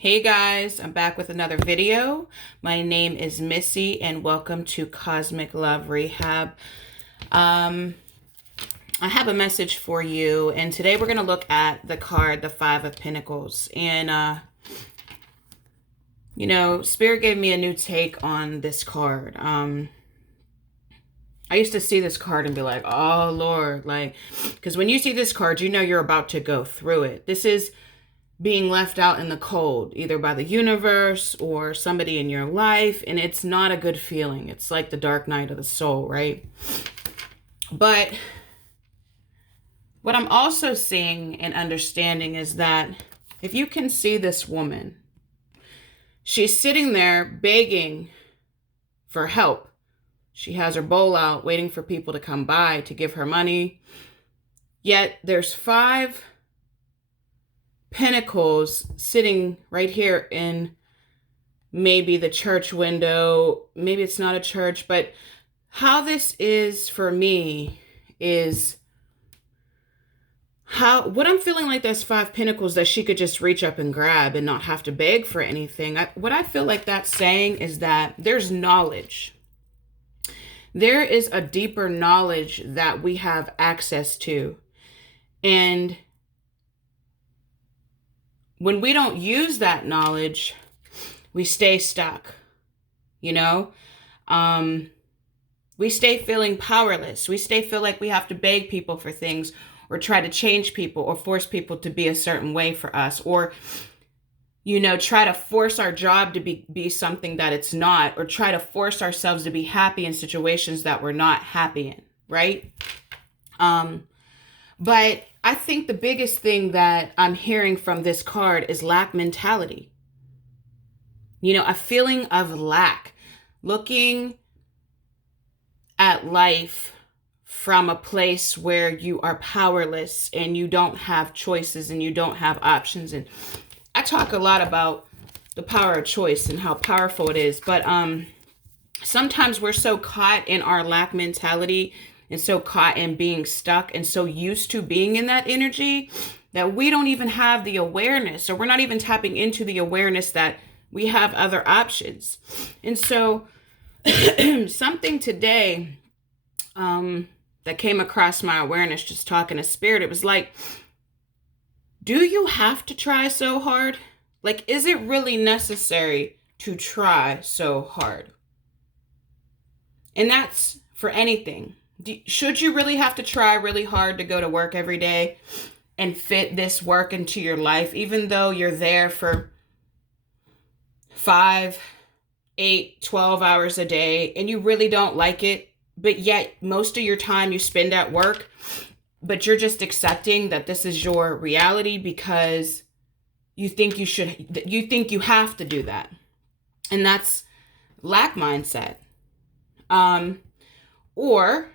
Hey guys, I'm back with another video. My name is Missy and welcome to Cosmic Love Rehab. I have a message for you, and today we're going to look at the card, the Five of Pinnacles. And, Spirit gave me a new take on this card. I used to see this card and be like, oh Lord, because when you see this card, you know you're about to go through it. This is being left out in the cold, either by the universe or somebody in your life, and it's not a good feeling. It's like the dark night of the soul, right? But what I'm also seeing and understanding is that if you can see this woman, she's sitting there begging for help. She has her bowl out, waiting for people to come by to give her money. Yet there's five Pinnacles sitting right here in maybe the church window. Maybe it's not a church, but how this is for me is what I'm feeling like there's five Pinnacles that she could just reach up and grab and not have to beg for anything. What I feel like that's saying is that there's knowledge. There is a deeper knowledge that we have access to. And when we don't use that knowledge, we stay stuck, you know? We stay feeling powerless. We feel like we have to beg people for things or try to change people or force people to be a certain way for us, or, try to force our job to be something that it's not, or try to force ourselves to be happy in situations that we're not happy in, right? But I think the biggest thing that I'm hearing from this card is lack mentality. A feeling of lack, looking at life from a place where you are powerless and you don't have choices and you don't have options. And I talk a lot about the power of choice and how powerful it is. But sometimes we're so caught in our lack mentality and so caught in being stuck and so used to being in that energy that we don't even have the awareness, or we're not even tapping into the awareness that we have other options. And so something today that came across my awareness, just talking to Spirit, it was like, do you have to try so hard? Like, is it really necessary to try so hard? And that's for anything. Should you really have to try really hard to go to work every day and fit this work into your life, even though you're there for 5, 8, 12 hours a day and you really don't like it, but yet most of your time you spend at work, but you're just accepting that this is your reality because you think you have to do that. And that's lack mindset. Or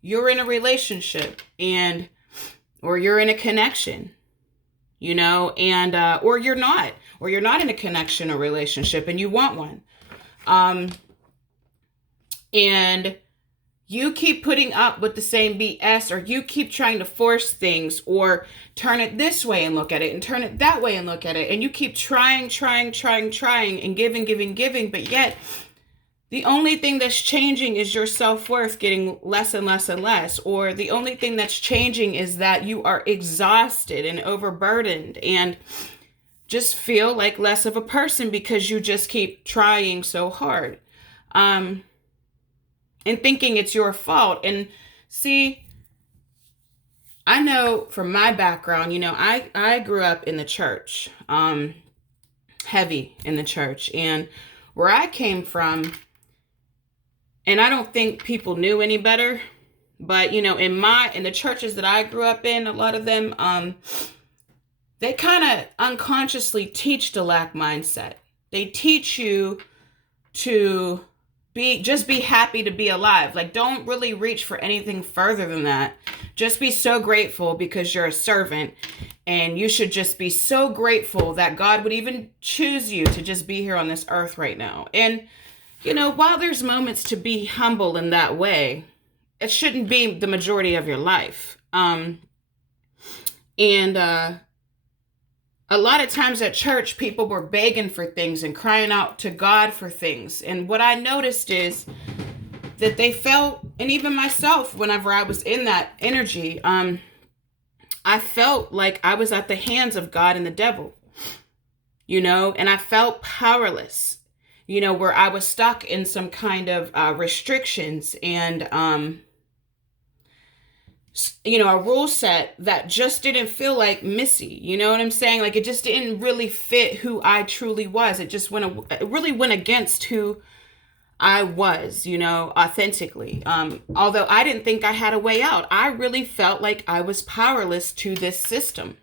you're in a relationship or you're in a connection, and or you're not in a connection or relationship and you want one. And you keep putting up with the same BS, or you keep trying to force things or turn it this way and look at it and turn it that way and look at it. And you keep trying and giving, but yet the only thing that's changing is your self-worth getting less and less and less. Or the only thing that's changing is that you are exhausted and overburdened and just feel like less of a person because you just keep trying so hard. And thinking it's your fault. And see, I know from my background, I grew up in the church, heavy in the church. And where I came from, and I don't think people knew any better, but in the churches that I grew up in, a lot of them, they kind of unconsciously teach the lack mindset. They teach you to just be happy to be alive. Like, don't really reach for anything further than that. Just be so grateful because you're a servant, and you should just be so grateful that God would even choose you to just be here on this earth right now. And while there's moments to be humble in that way, it shouldn't be the majority of your life. a lot of times at church, people were begging for things and crying out to God for things. And what I noticed is that they felt, and even myself, whenever I was in that energy, I felt like I was at the hands of God and the devil, and I felt powerless, where I was stuck in some kind of restrictions and, a rule set that just didn't feel like Missy. You know what I'm saying? Like, it just didn't really fit who I truly was. It really went against who I was, authentically. Although I didn't think I had a way out, I really felt like I was powerless to this system,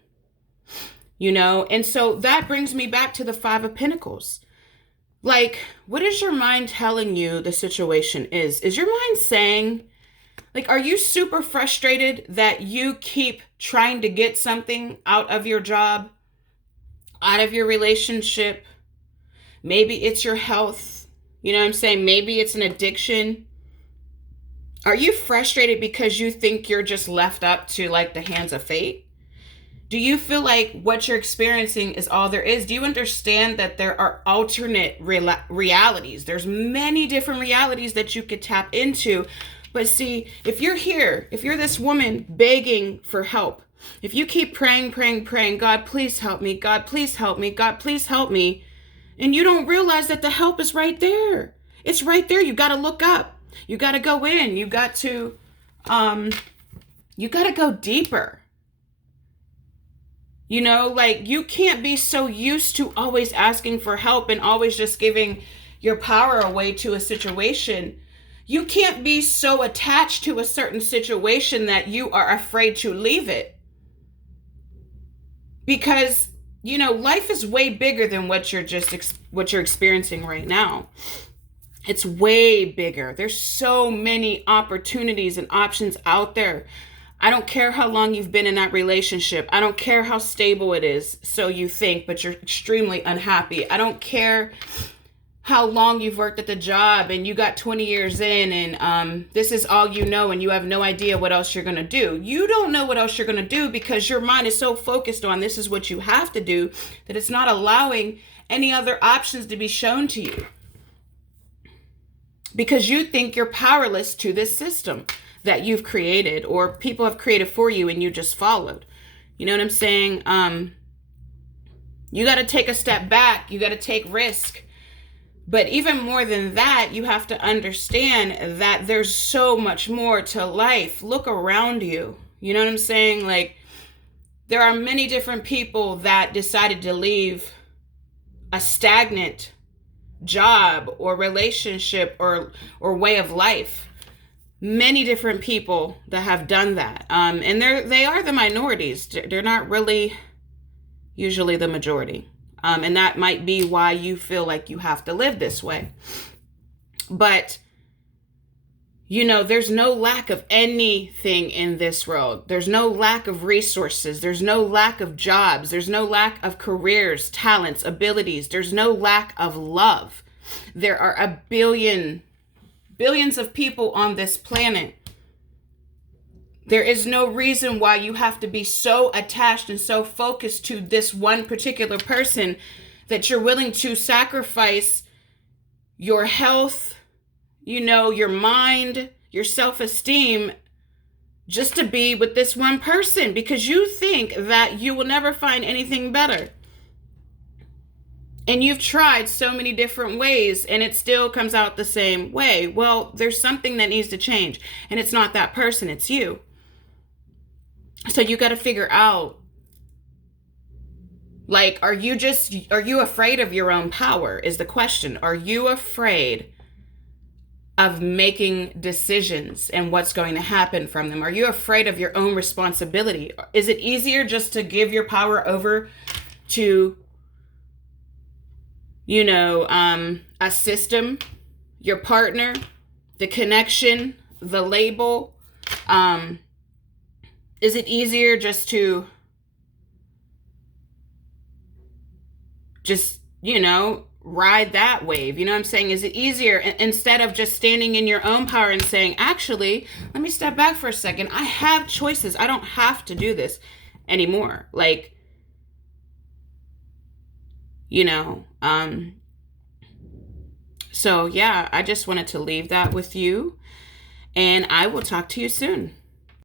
and so that brings me back to the Five of Pentacles. Like, what is your mind telling you the situation is? Is your mind saying, like, are you super frustrated that you keep trying to get something out of your job, out of your relationship? Maybe it's your health. You know what I'm saying? Maybe it's an addiction. Are you frustrated because you think you're just left up to like the hands of fate? Do you feel like what you're experiencing is all there is? Do you understand that there are alternate realities? There's many different realities that you could tap into. But see, if you're here, if you're this woman begging for help, if you keep praying, God, please help me. God, please help me. God, please help me. And you don't realize that the help is right there. It's right there. You got to look up. You got to go in. You got to go deeper. Like, you can't be so used to always asking for help and always just giving your power away to a situation. You can't be so attached to a certain situation that you are afraid to leave it. Because, life is way bigger than what you're experiencing right now. It's way bigger. There's so many opportunities and options out there. I don't care how long you've been in that relationship. I don't care how stable it is, so you think, but you're extremely unhappy. I don't care how long you've worked at the job and you got 20 years in and this is all you know and you have no idea what else you're going to do. You don't know what else you're going to do because your mind is so focused on this is what you have to do that it's not allowing any other options to be shown to you. Because you think you're powerless to this system that you've created or people have created for you and you just followed. You know what I'm saying? You got to take a step back. You got to take risk. But even more than that, you have to understand that there's so much more to life. Look around you. You know what I'm saying? Like, there are many different people that decided to leave a stagnant job or relationship or way of life. Many different people that have done that. And they are the minorities. They're not really usually the majority. And that might be why you feel like you have to live this way. But, there's no lack of anything in this world. There's no lack of resources. There's no lack of jobs. There's no lack of careers, talents, abilities. There's no lack of love. There are billions of people on this planet. There is no reason why you have to be so attached and so focused to this one particular person that you're willing to sacrifice your health, your mind, your self-esteem, just to be with this one person because you think that you will never find anything better. And you've tried so many different ways and it still comes out the same way. Well, there's something that needs to change and it's not that person, it's you. So you got to figure out, like, are you afraid of your own power is the question. Are you afraid of making decisions and what's going to happen from them? Are you afraid of your own responsibility? Is it easier just to give your power over to, a system, your partner, the connection, the label? Is it easier just to ride that wave? You know what I'm saying? Is it easier instead of just standing in your own power and saying, actually, let me step back for a second. I have choices. I don't have to do this anymore. Like, you know. So yeah, I just wanted to leave that with you, and I will talk to you soon.